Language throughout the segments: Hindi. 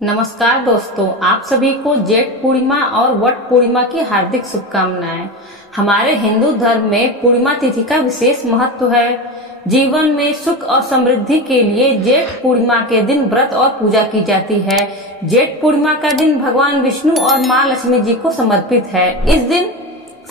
नमस्कार दोस्तों, आप सभी को जेठ पूर्णिमा और वट पूर्णिमा की हार्दिक शुभकामनाएं। हमारे हिंदू धर्म में पूर्णिमा तिथि का विशेष महत्व है। जीवन में सुख और समृद्धि के लिए जेठ पूर्णिमा के दिन व्रत और पूजा की जाती है। जेठ पूर्णिमा का दिन भगवान विष्णु और माँ लक्ष्मी जी को समर्पित है। इस दिन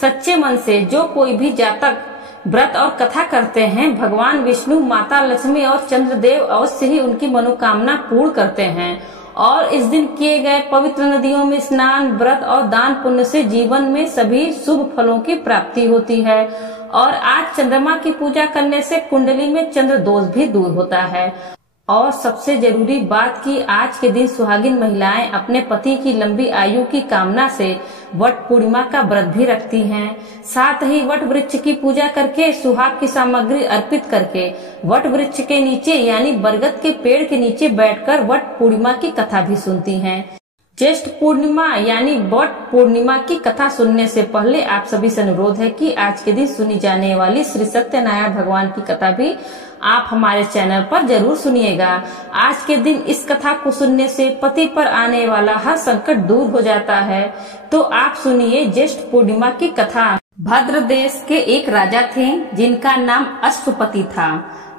सच्चे मन से जो कोई भी जातक व्रत और कथा करते हैं, भगवान विष्णु, माता लक्ष्मी और चंद्रदेव अवश्य ही उनकी मनोकामना पूर्ण करते हैं। और इस दिन किए गए पवित्र नदियों में स्नान, व्रत और दान पुण्य से जीवन में सभी शुभ फलों की प्राप्ति होती है। और आज चंद्रमा की पूजा करने से कुंडली में चंद्र दोष भी दूर होता है। और सबसे जरूरी बात कि आज के दिन सुहागिन महिलाएं अपने पति की लंबी आयु की कामना से वट पूर्णिमा का व्रत भी रखती हैं। साथ ही वट वृक्ष की पूजा करके, सुहाग की सामग्री अर्पित करके वट वृक्ष के नीचे यानी बरगद के पेड़ के नीचे बैठकर वट पूर्णिमा की कथा भी सुनती हैं। ज्येष्ठ पूर्णिमा यानी वट पूर्णिमा की कथा सुनने से पहले आप सभी से अनुरोध है कि आज के दिन सुनी जाने वाली श्री सत्यनारायण भगवान की कथा भी आप हमारे चैनल पर जरूर सुनिएगा। आज के दिन इस कथा को सुनने से पति पर आने वाला हर संकट दूर हो जाता है। तो आप सुनिए ज्येष्ठ पूर्णिमा की कथा। भद्र देश के एक राजा थे जिनका नाम अश्वपति था।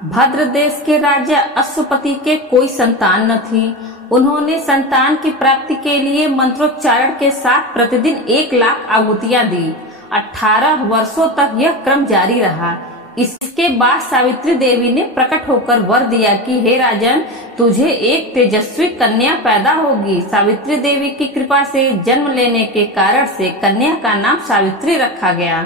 भद्र देश के राजा अश्वपति के कोई संतान न थी। उन्होंने संतान की प्राप्ति के लिए मंत्रोच्चारण के साथ प्रतिदिन 1 लाख आहुतियां दी। 18 वर्षों तक यह क्रम जारी रहा। इसके बाद सावित्री देवी ने प्रकट होकर वर दिया कि हे राजन, तुझे एक तेजस्वी कन्या पैदा होगी। सावित्री देवी की कृपा से जन्म लेने के कारण से कन्या का नाम सावित्री रखा गया।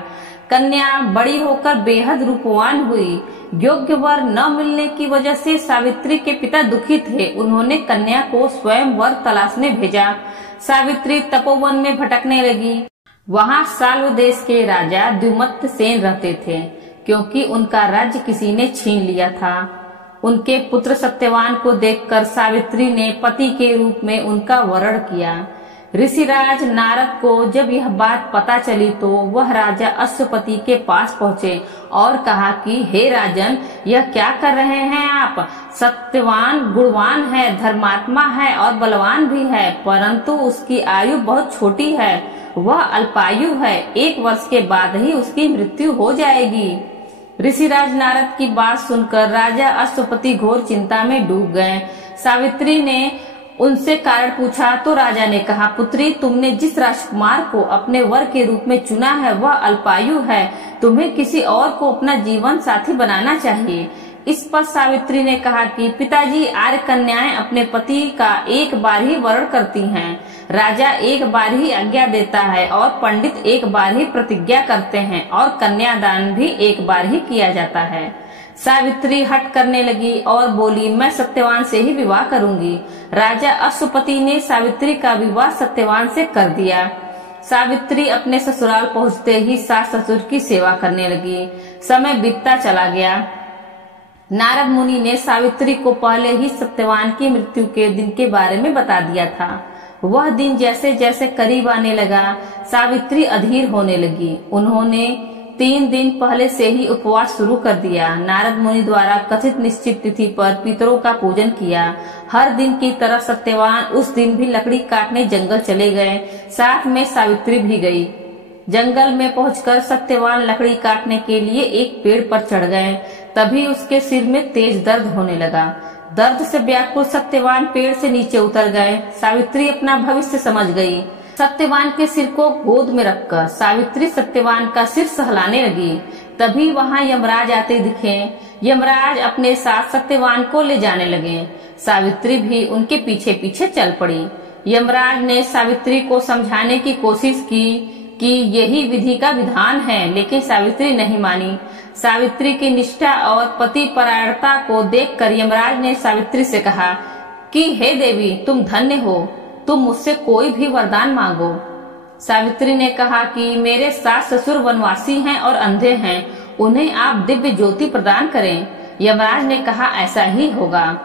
कन्या बड़ी होकर बेहद रूपवान हुई। योग्य वर न मिलने की वजह से सावित्री के पिता दुखी थे। उन्होंने कन्या को स्वयं वर तलाशने भेजा। सावित्री तपोवन में भटकने लगी। वहाँ साल्व देश के राजा द्युमत्त सेन रहते थे, क्योंकि उनका राज्य किसी ने छीन लिया था। उनके पुत्र सत्यवान को देखकर सावित्री ने पति के रूप में उनका वरण किया। ऋषिराज नारद को जब यह बात पता चली तो वह राजा अश्वपति के पास पहुँचे और कहा कि हे राजन, यह क्या कर रहे हैं आप? सत्यवान गुणवान है, धर्मात्मा है और बलवान भी है, परंतु उसकी आयु बहुत छोटी है। वह अल्पायु है। 1 वर्ष के बाद ही उसकी मृत्यु हो जाएगी। ऋषिराज नारद की बात सुनकर राजा अश्वपति घोर चिंता में डूब गए। सावित्री ने उनसे कारण पूछा तो राजा ने कहा, पुत्री, तुमने जिस राजकुमार को अपने वर के रूप में चुना है वह अल्पायु है। तुम्हें किसी और को अपना जीवन साथी बनाना चाहिए। इस पर सावित्री ने कहा कि पिताजी, आर्य कन्याएं अपने पति का एक बार ही वरण करती हैं। राजा एक बार ही आज्ञा देता है और पंडित एक बार ही प्रतिज्ञा करते हैं और कन्यादान भी एक बार ही किया जाता है। सावित्री हट करने लगी और बोली, मैं सत्यवान से ही विवाह करूंगी। राजा अश्वपति ने सावित्री का विवाह सत्यवान से कर दिया। सावित्री अपने ससुराल पहुंचते ही सास ससुर की सेवा करने लगी। समय बीतता चला गया। नारद मुनि ने सावित्री को पहले ही सत्यवान की मृत्यु के दिन के बारे में बता दिया था। वह दिन जैसे जैसे करीब आने लगा, सावित्री अधीर होने लगी। उन्होंने 3 दिन पहले से ही उपवास शुरू कर दिया। नारद मुनि द्वारा कथित निश्चित तिथि पर पितरों का पूजन किया। हर दिन की तरह सत्यवान उस दिन भी लकड़ी काटने जंगल चले गए। साथ में सावित्री भी गई। जंगल में पहुंचकर सत्यवान लकड़ी काटने के लिए एक पेड़ पर चढ़ गए। तभी उसके सिर में तेज दर्द होने लगा। दर्द से व्याकुल सत्यवान पेड़ से नीचे उतर गए। सावित्री अपना भविष्य समझ गई। सत्यवान के सिर को गोद में रखकर सावित्री सत्यवान का सिर सहलाने लगी। तभी वहां यमराज आते दिखे। यमराज अपने साथ सत्यवान को ले जाने लगे। सावित्री भी उनके पीछे पीछे चल पड़ी। यमराज ने सावित्री को समझाने की कोशिश की कि यही विधि का विधान है, लेकिन सावित्री नहीं मानी। सावित्री की निष्ठा और पति परायणता को देखकर यमराज ने सावित्री से कहा कि हे देवी, तुम धन्य हो, तुम मुझसे कोई भी वरदान मांगो। सावित्री ने कहा कि मेरे सास ससुर वनवासी हैं और अंधे हैं, उन्हें आप दिव्य ज्योति प्रदान करें। यमराज ने कहा, ऐसा ही होगा,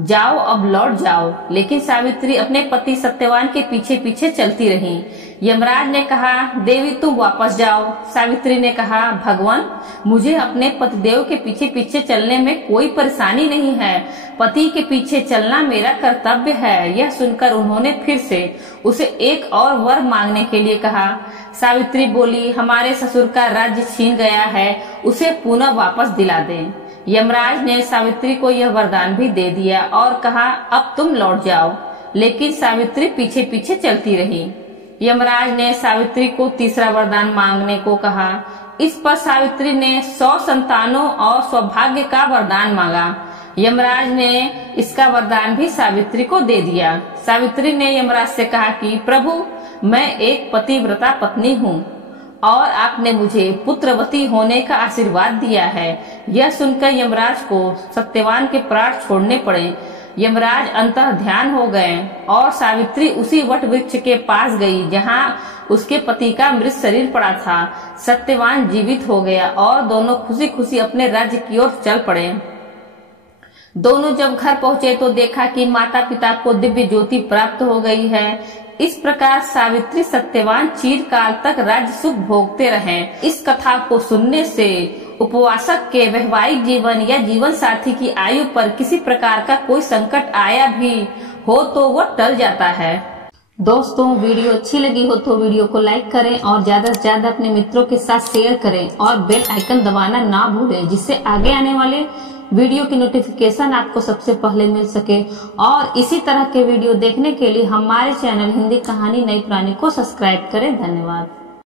जाओ अब लौट जाओ। लेकिन सावित्री अपने पति सत्यवान के पीछे पीछे चलती रही। यमराज ने कहा, देवी तुम वापस जाओ। सावित्री ने कहा, भगवान मुझे अपने पतिदेव के पीछे पीछे चलने में कोई परेशानी नहीं है, पति के पीछे चलना मेरा कर्तव्य है। यह सुनकर उन्होंने फिर से उसे एक और वर मांगने के लिए कहा। सावित्री बोली, हमारे ससुर का राज्य छीन गया है, उसे पुनः वापस दिला दें। यमराज ने सावित्री को यह वरदान भी दे दिया और कहा, अब तुम लौट जाओ। लेकिन सावित्री पीछे पीछे चलती रही। यमराज ने सावित्री को तीसरा वरदान मांगने को कहा। इस पर सावित्री ने 100 संतानों और सौभाग्य का वरदान मांगा। यमराज ने इसका वरदान भी सावित्री को दे दिया। सावित्री ने यमराज से कहा कि प्रभु, मैं एक पतिव्रता पत्नी हूँ और आपने मुझे पुत्रवती होने का आशीर्वाद दिया है। यह सुनकर यमराज को सत्यवान के प्राण छोड़ने पड़े। यमराज अंतः ध्यान हो गए और सावित्री उसी वट वृक्ष के पास गई जहाँ उसके पति का मृत शरीर पड़ा था। सत्यवान जीवित हो गया और दोनों खुशी खुशी अपने राज्य की ओर चल पड़े। दोनों जब घर पहुँचे तो देखा कि माता पिता को दिव्य ज्योति प्राप्त हो गई है। इस प्रकार सावित्री सत्यवान चिरकाल तक राज्य सुख भोगते रहे। इस कथा को सुनने से उपवासक के वैवाहिक जीवन या जीवन साथी की आयु पर किसी प्रकार का कोई संकट आया भी हो तो वह टल जाता है। दोस्तों, वीडियो अच्छी लगी हो तो वीडियो को लाइक करें और ज्यादा से ज्यादा अपने मित्रों के साथ शेयर करें और बेल आइकन दबाना ना भूलें, जिससे आगे आने वाले वीडियो की नोटिफिकेशन आपको सबसे पहले मिल सके। और इसी तरह के वीडियो देखने के लिए हमारे चैनल हिंदी कहानी नई पुरानी को सब्सक्राइब करें। धन्यवाद।